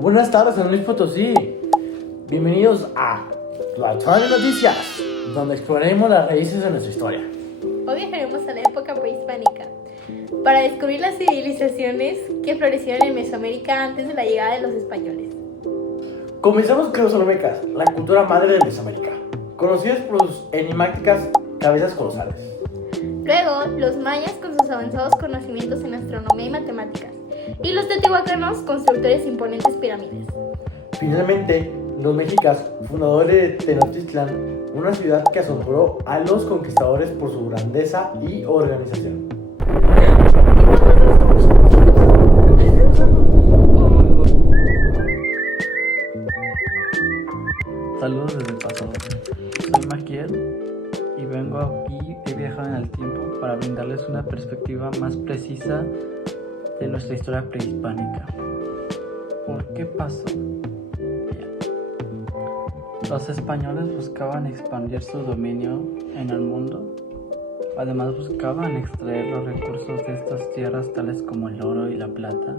Buenas tardes, San Luis Potosí. Bienvenidos a La Zona de Noticias, donde exploraremos las raíces de nuestra historia. Hoy viajaremos a la época prehispánica para descubrir las civilizaciones que florecieron en Mesoamérica antes de la llegada de los españoles. Comenzamos con los olmecas, la cultura madre de Mesoamérica, conocidos por sus enigmáticas cabezas colosales. Luego, los mayas con sus avanzados conocimientos en astronomía y matemáticas, y los teotihuacanos, constructores de imponentes pirámides. Finalmente, los mexicas, fundadores de Tenochtitlán, una ciudad que asombró a los conquistadores por su grandeza y organización. Saludos desde el pasado. Soy Maquiel y vengo aquí, he viajado en el tiempo para brindarles una perspectiva más precisa de nuestra historia prehispánica. ¿Por qué pasó? Bien. Los españoles buscaban expandir su dominio en el mundo. Además buscaban extraer los recursos de estas tierras tales como el oro y la plata.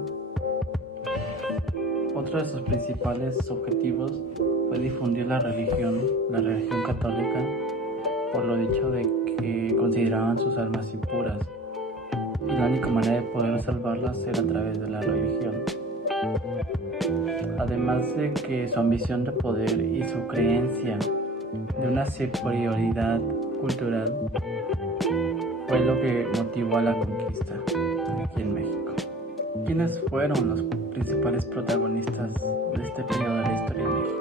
Otro de sus principales objetivos fue difundir la religión católica, por lo dicho de que consideraban sus almas impuras y la única manera de poder salvarlas era a través de la religión. Además de que su ambición de poder y su creencia de una superioridad cultural fue lo que motivó a la conquista aquí en México. ¿Quiénes fueron los principales protagonistas de este periodo de la historia de México?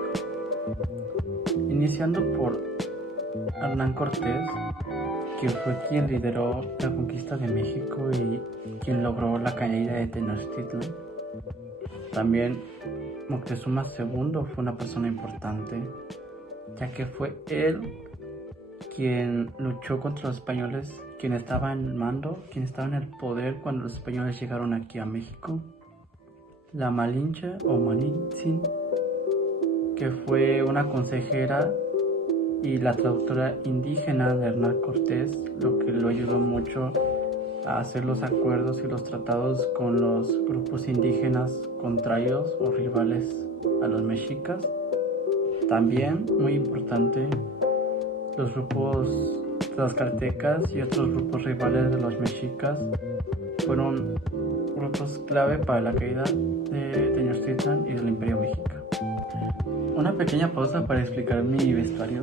Iniciando por Hernán Cortés, que fue quien lideró la conquista de México y quien logró la caída de Tenochtitlan. También Moctezuma II fue una persona importante, ya que fue él quien luchó contra los españoles, quien estaba en el mando, quien estaba en el poder cuando los españoles llegaron aquí a México. La Malinche o Malintzin, que fue una consejera y la traductora indígena de Hernán Cortés, lo que lo ayudó mucho a hacer los acuerdos y los tratados con los grupos indígenas contrarios o rivales a los mexicas. También, muy importante, los grupos tlaxcaltecas y otros grupos rivales de los mexicas fueron grupos clave para la caída de Tenochtitlan y del Imperio Mexica. Una pequeña pausa para explicar mi vestuario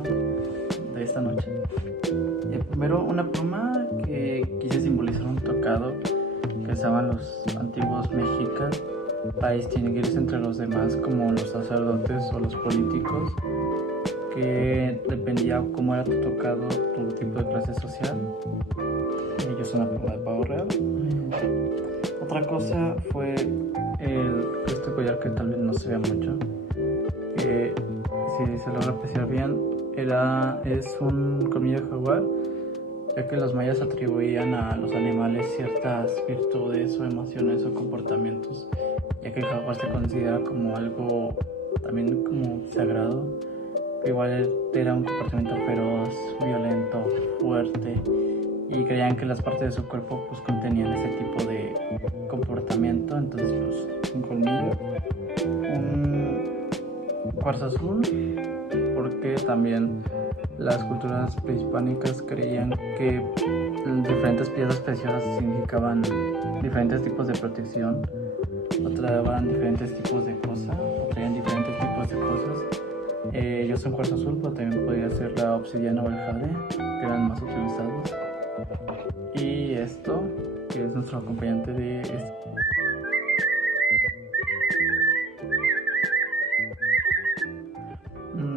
de esta noche. Primero, una pluma que quise simbolizar un tocado que usaban los antiguos mexicas para distinguirse entre los demás, como los sacerdotes o los políticos, que dependía cómo era tu tocado, tu tipo de clase social. Yo usé una pluma de pavo real. Otra cosa fue este collar que tal vez no se vea mucho, que si se logra apreciar bien es un colmillo de jaguar, ya que los mayas atribuían a los animales ciertas virtudes o emociones o comportamientos, ya que el jaguar se considera como algo también como sagrado. Igual era un comportamiento feroz, violento, fuerte, y creían que las partes de su cuerpo pues contenían ese tipo de comportamiento. Entonces pues un colmillo, un cuarzo azul, porque también las culturas prehispánicas creían que diferentes piedras preciosas significaban diferentes tipos de protección, o traían diferentes tipos de cosas, yo soy un cuarzo azul, pero también podría ser la obsidiana o el jade, que eran más utilizados. Y esto, que es nuestro acompañante de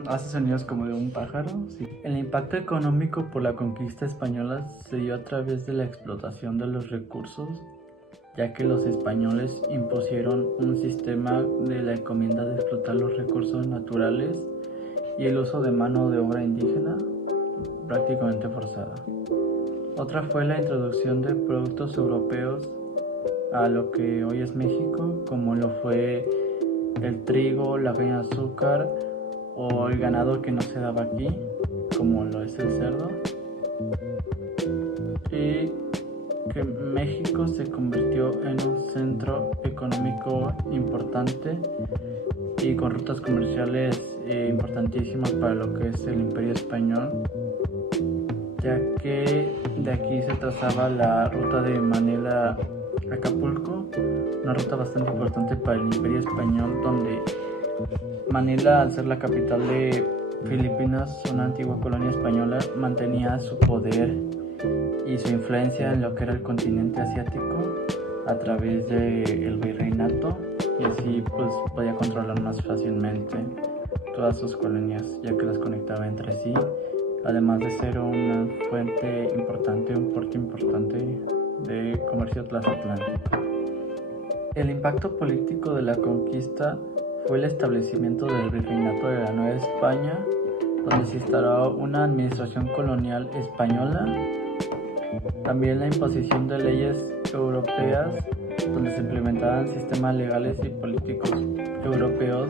hace sonidos como de un pájaro. Sí. El impacto económico por la conquista española se dio a través de la explotación de los recursos, ya que los españoles impusieron un sistema de la encomienda de explotar los recursos naturales y el uso de mano de obra indígena prácticamente forzada. Otra fue la introducción de productos europeos a lo que hoy es México, como lo fue el trigo, la caña de azúcar o el ganado que no se daba aquí, como lo es el cerdo. Y que México se convirtió en un centro económico importante y con rutas comerciales importantísimas para lo que es el Imperio Español, ya que de aquí se trazaba la ruta de Manila a Acapulco, una ruta bastante importante para el Imperio Español, donde Manila, al ser la capital de Filipinas, una antigua colonia española, mantenía su poder y su influencia en lo que era el continente asiático a través del virreinato, y así pues podía controlar más fácilmente todas sus colonias, ya que las conectaba entre sí, además de ser una fuente importante, un puerto importante de comercio transatlántico. El impacto político de la conquista fue el establecimiento del Virreinato de la Nueva España, donde se instaló una administración colonial española, también la imposición de leyes europeas, donde se implementaban sistemas legales y políticos europeos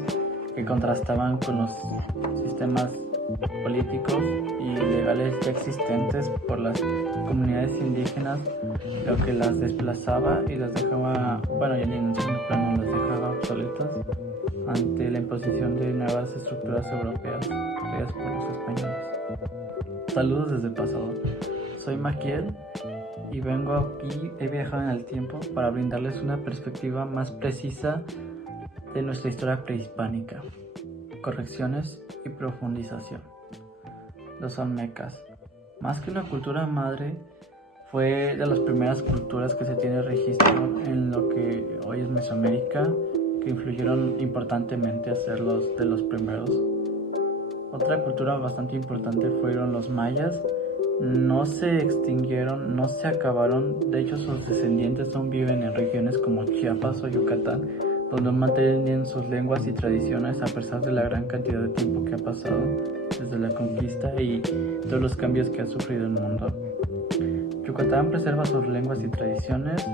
que contrastaban con los sistemas políticos y legales ya existentes por las comunidades indígenas, lo que las desplazaba y las dejaba, ya ni en un segundo plano, las dejaba obsoletas ante la imposición de nuevas estructuras europeas creadas por los españoles. Saludos desde el pasado, soy Maquiel y vengo aquí, he viajado en el tiempo para brindarles una perspectiva más precisa de nuestra historia prehispánica, correcciones y profundización. Los olmecas, más que una cultura madre, fue de las primeras culturas que se tiene registro en lo que hoy es Mesoamérica, que influyeron importantemente a ser de los primeros. Otra cultura bastante importante fueron los mayas. No se extinguieron, no se acabaron, de hecho sus descendientes aún viven en regiones como Chiapas o Yucatán, donde mantienen sus lenguas y tradiciones a pesar de la gran cantidad de tiempo que ha pasado desde la conquista y todos los cambios que ha sufrido el mundo. Yucatán preserva sus lenguas y tradiciones.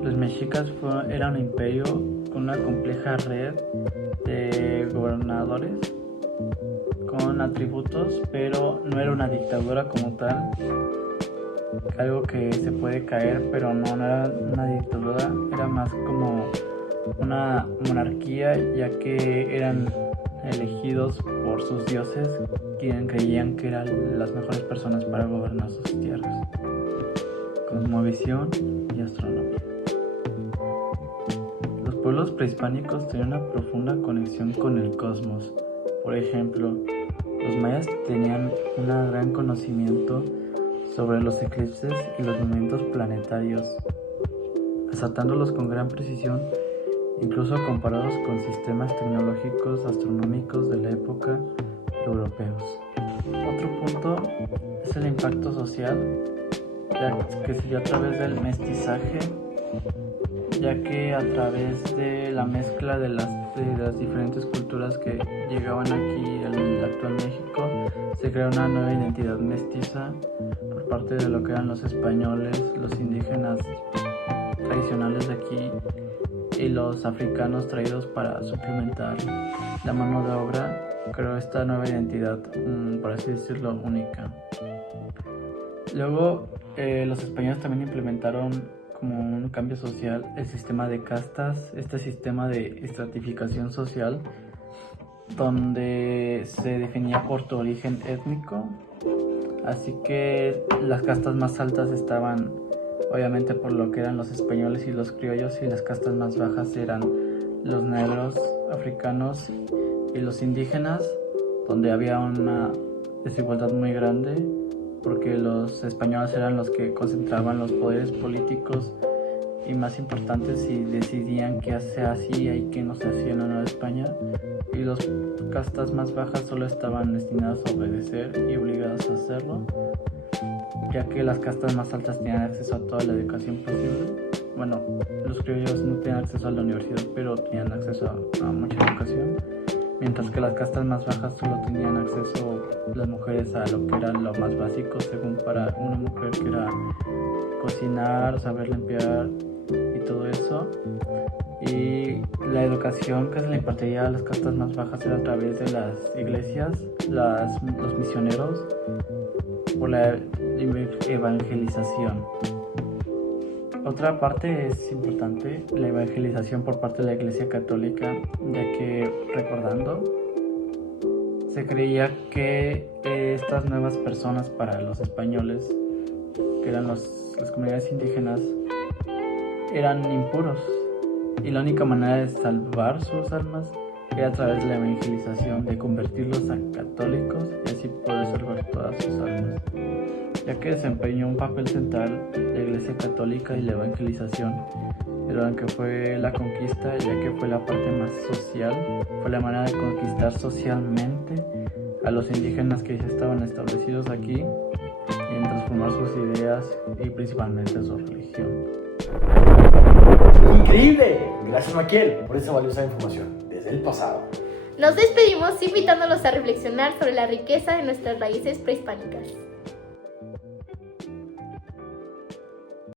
Los mexicas eran un imperio con una compleja red de gobernadores con atributos, pero no era una dictadura como tal, algo que se puede caer, pero no era una dictadura, era más como una monarquía, ya que eran elegidos por sus dioses, quienes creían que eran las mejores personas para gobernar sus tierras. Cosmovisión y astronomía. Los pueblos prehispánicos tenían una profunda conexión con el cosmos. Por ejemplo, los mayas tenían un gran conocimiento sobre los eclipses y los movimientos planetarios, acertándolos con gran precisión, incluso comparados con sistemas tecnológicos astronómicos de la época europeos. Otro punto es el impacto social, ya que se dio a través del mestizaje, ya que a través de la mezcla de las diferentes culturas que llegaban aquí al actual México, se crea una nueva identidad mestiza por parte de lo que eran los españoles, los indígenas tradicionales de aquí y los africanos traídos para suplementar la mano de obra. Creó esta nueva identidad, por así decirlo, única. Luego los españoles también implementaron como un cambio social el sistema de castas, este sistema de estratificación social, donde se definía por tu origen étnico. Así que las castas más altas estaban obviamente por lo que eran los españoles y los criollos, y las castas más bajas eran los negros, africanos y los indígenas, donde había una desigualdad muy grande, porque los españoles eran los que concentraban los poderes políticos y más importantes y decidían qué se hacía y qué no se hacía en la Nueva España, y las castas más bajas solo estaban destinadas a obedecer y obligadas a hacerlo, ya que las castas más altas tenían acceso a toda la educación posible. Bueno, los criollos no tenían acceso a la universidad, pero tenían acceso a mucha educación, mientras que las castas más bajas solo tenían acceso las mujeres a lo que era lo más básico, según para una mujer, que era cocinar, saber limpiar y todo eso. Y la educación que se le impartía a las castas más bajas era a través de las iglesias, los misioneros, por la evangelización. Otra parte es importante, la evangelización por parte de la Iglesia Católica, ya que, recordando, se creía que estas nuevas personas para los españoles, que eran las comunidades indígenas, eran impuros, y la única manera de salvar sus almas era a través de la evangelización, de convertirlos a católicos y así poder salvar todas sus almas, ya que desempeñó un papel central la Iglesia Católica y la evangelización, pero aunque fue la conquista, ya que fue la parte más social, fue la manera de conquistar socialmente a los indígenas que ya estaban establecidos aquí y en transformar sus ideas y principalmente su religión. ¡Increíble! Gracias, Maquiel, por esa valiosa información desde el pasado. Nos despedimos invitándolos a reflexionar sobre la riqueza de nuestras raíces prehispánicas.